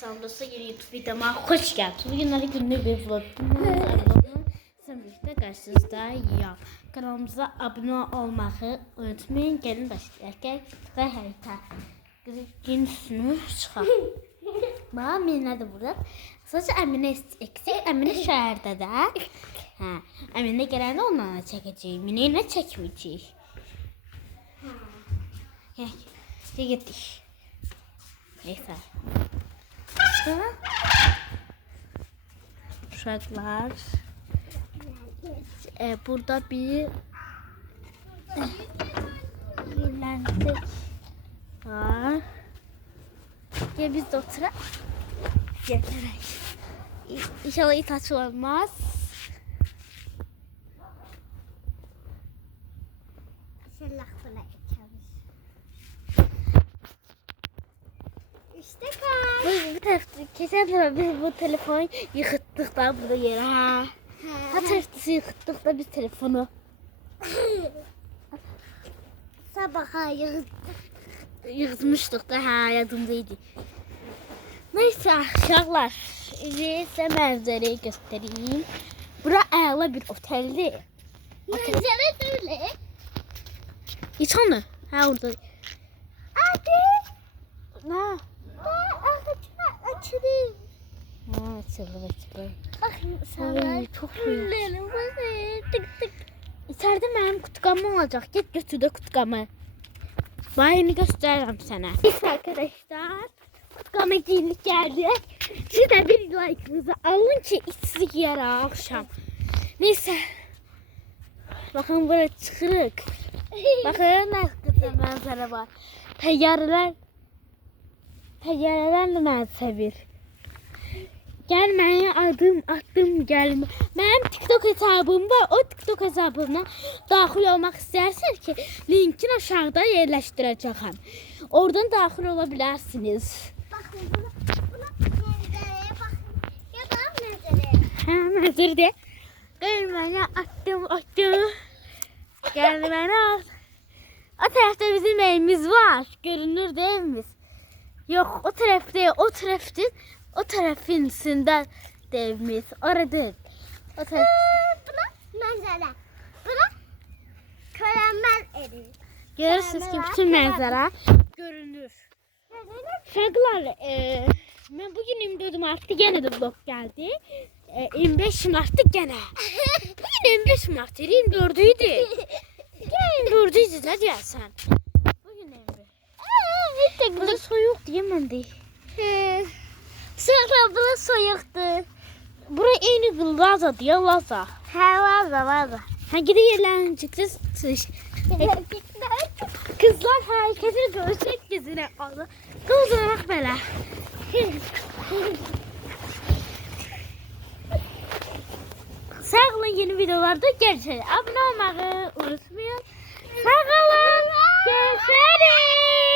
Salam dostlar, yeni YouTube videoma hoş geldiniz. Bugünlerde günlük bir vlogum. Sizin birlikte karşınızdayım. Kanalımıza abone olmayı unutmayın. Gelin başlayalım. Ve harita. Gün üstünü çıxaq. Bax, Əminə də burada. Sadəcə Əminə eksik. Əminə şəhərdə də. Hə, Əminə gələndə onunla çəkəcəyik. Minə çəkməyəcəyik. Getdik. Neyse. Uşaqlar. Burada bir yerlendik var. Gel biz de oturalım. Getirək. İnşallah it açılmaz. İnşallah buna içeriz. İşte kal. Bu tarafta keçən dəfə biz bu telefonu yıxıtdıq da burada yerə. Ha tarafta yıxıtdıq da biz telefonu. Sabaha Yıxmışdıq da, hə, yadımdaydı. Neyse uşaqlar, sizə mənzərəyi göstəreyim. Bura əla bir oteldir. Mənzərə böyle. İç onu. Hə, orada. Hadi. Nə? Ağacına açırım. Ha, açılır. Bak sana. Ay, çok büyük. Benim tık tık. İçəridə mənim kutqamı olacaq. Get götür də kutqamı. Bayını göstərirəm sənə. Biz arkadaşlar kutqama giyinlik gəldik. Siz də bir like'ınızı alın ki içsiz yərə akşam. Neyse. Bakın buraya çıxırıq. Bakın nə qədər mənzərə var. Təyyarələr də məni sevir. Gel mənim adım gəlmə. Mənim TikTok hesabım var. O TikTok hesabına daxil olmaq istərsiniz ki, linkini aşağıda yerləşdirəcəm. Oradan daxil ola bilərsiniz. Bakın buna mənzərəyə bakın. Ya da mənzərəyə. Hə, mənzərədə. Gel mənə atdım. Gel mənə at. O tərəfdə bizim evimiz var. Görünür də evimiz. Yox, o tərəfdə, o tərəfdə. O tarafında devimiz. Orada. O taraf. Buna mənzərə. Buna körənməz eri. Görürsünüz ki bütün manzara görünür. Uşaqlar, mən bugün 24 Mart'ta yenə də vlog gəldi. 25 Mart'ta yenə. Bugün 25 Mart, 24 idi. Yenə 24 idi də deyəsən. Bugün 25. Burada soyuq deyəmədik. Sonra buna soyuqdur. Bura eyni Laza diye Laza. Hə, vaza. Ha gidip yerlənəcəksiniz. Kızlar herkesin görsək gezine aldı. Qıldırmaq belə. Sağ olun, yeni videolarda görüşürüz. Abone olmayı unutmayın. Sağ olun. Görüşürüz.